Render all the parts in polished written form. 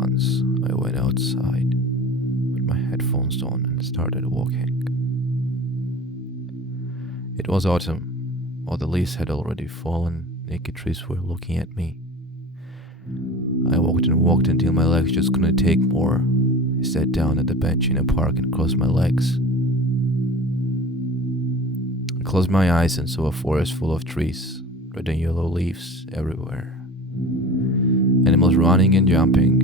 once, I went outside, put my headphones on, and started walking. It was autumn. All the leaves had already fallen, naked trees were looking at me. I walked and walked until my legs just couldn't take more. I sat down at the bench in a park and crossed my legs. I closed my eyes and saw a forest full of trees, red and yellow leaves everywhere. Animals running and jumping.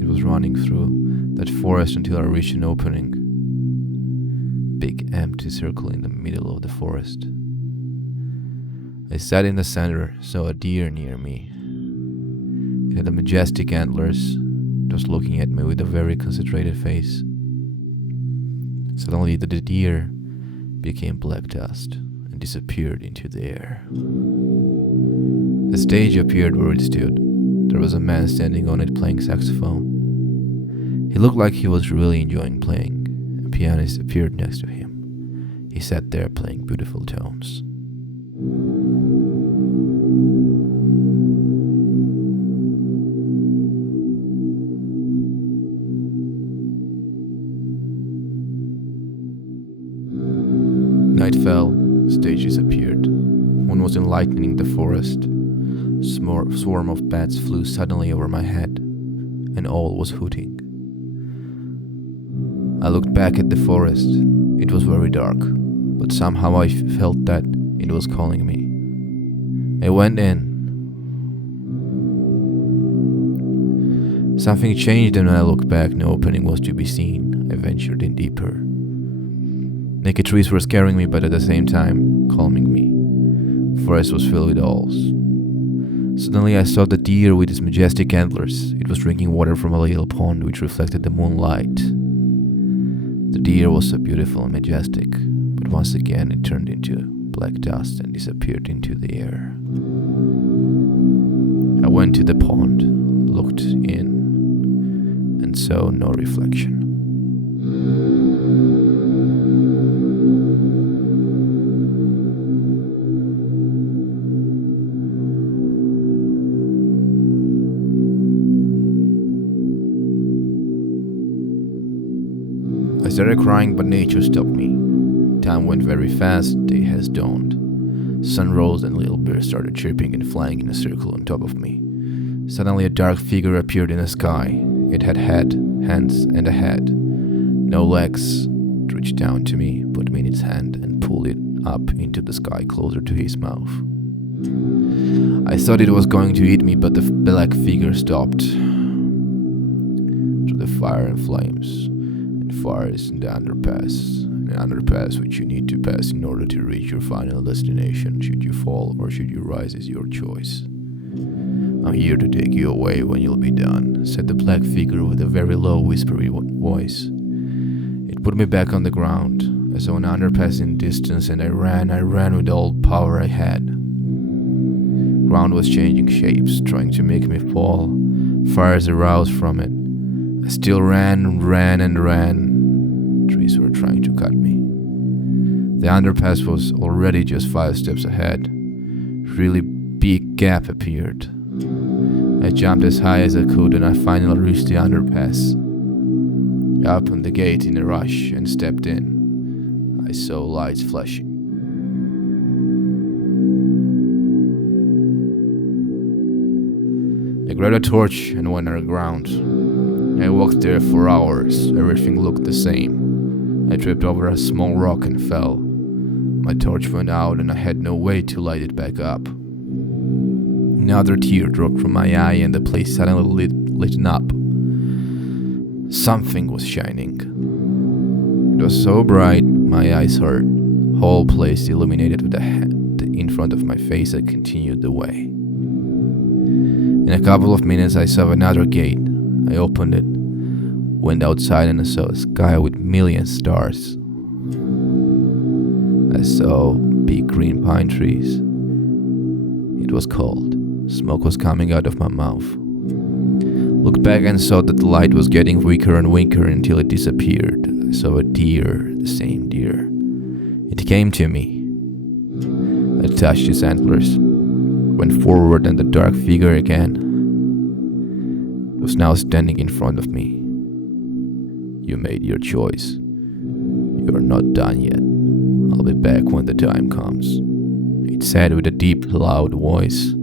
It was running through that forest until I reached an opening. Big empty circle in the middle of the forest. I sat in the center, saw a deer near me. It had majestic antlers. It was looking at me with a very concentrated face. Suddenly the deer became black dust and disappeared into the air. The stage appeared where it stood. There was a man standing on it playing saxophone. He looked like he was really enjoying playing. A pianist appeared next to him. He sat there playing beautiful tones. Night fell, stage disappeared. One was enlightening the forest. A swarm of bats flew suddenly over my head, and all was hooting. I looked back at the forest. It was very dark, but somehow I felt that it was calling me. I went in. Something changed, and when I looked back, no opening was to be seen. I ventured in deeper. Naked trees were scaring me, but at the same time, calming me. The forest was filled with owls. Suddenly I saw the deer with its majestic antlers. It was drinking water from a little pond which reflected the moonlight. The deer was so beautiful and majestic, but once again it turned into black dust and disappeared into the air. I went to the pond, looked in, and saw no reflection. I started crying, but nature stopped me. Time went very fast, day has dawned. Sun rose and little birds started chirping and flying in a circle on top of me. Suddenly a dark figure appeared in the sky. It had head, hands, and a head. No legs. It reached down to me, put me in its hand, and pulled it up into the sky closer to his mouth. I thought it was going to eat me, but the black figure stopped. Through the fire and flames. Fires in the underpass, an underpass which you need to pass in order to reach your final destination. Should you fall or should you rise is your choice. I'm here to take you away when you'll be done, said the black figure with a very low whispery voice. It put me back on the ground. I saw an underpass in distance and I ran with all the power I had. Ground was changing shapes, trying to make me fall. Fires aroused from it. I still ran. Trees were trying to cut me. The underpass was already just 5 steps ahead. Really big gap appeared. I jumped as high as I could and I finally reached the underpass. I opened the gate in a rush and stepped in. I saw lights flashing. I grabbed a torch and went underground. I walked there for hours. Everything looked the same. I tripped over a small rock and fell. My torch went out and I had no way to light it back up. Another tear dropped from my eye and the place suddenly lit up. Something was shining. It was so bright, my eyes hurt. Whole place illuminated with a hand in front of my face. I continued the way. In a couple of minutes I saw another gate. I opened it, went outside and I saw a sky with million stars. I saw big green pine trees. It was cold. Smoke was coming out of my mouth. Looked back and saw that the light was getting weaker and weaker until it disappeared. I saw a deer, the same deer. It came to me. I touched its antlers, went forward and the dark figure again. It was now standing in front of me. You made your choice. You're not done yet. I'll be back when the time comes. It said with a deep, loud voice.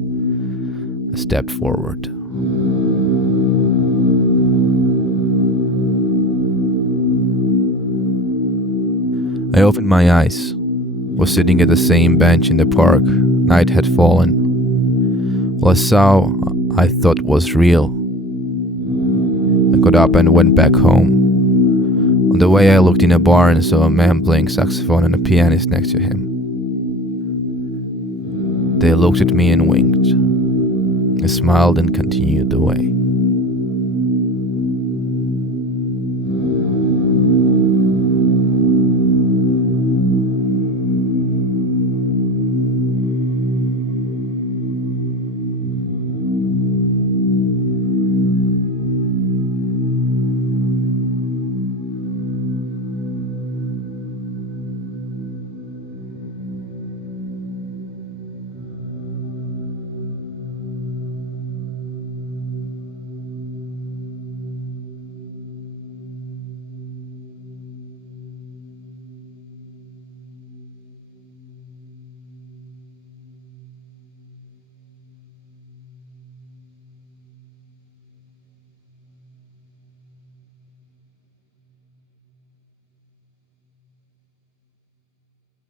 I stepped forward. I opened my eyes. Was sitting at the same bench in the park. Night had fallen. What I saw, I thought was real. I got up and went back home. On the way, I looked in a bar and saw a man playing saxophone and a pianist next to him. They looked at me and winked. I smiled and continued the way.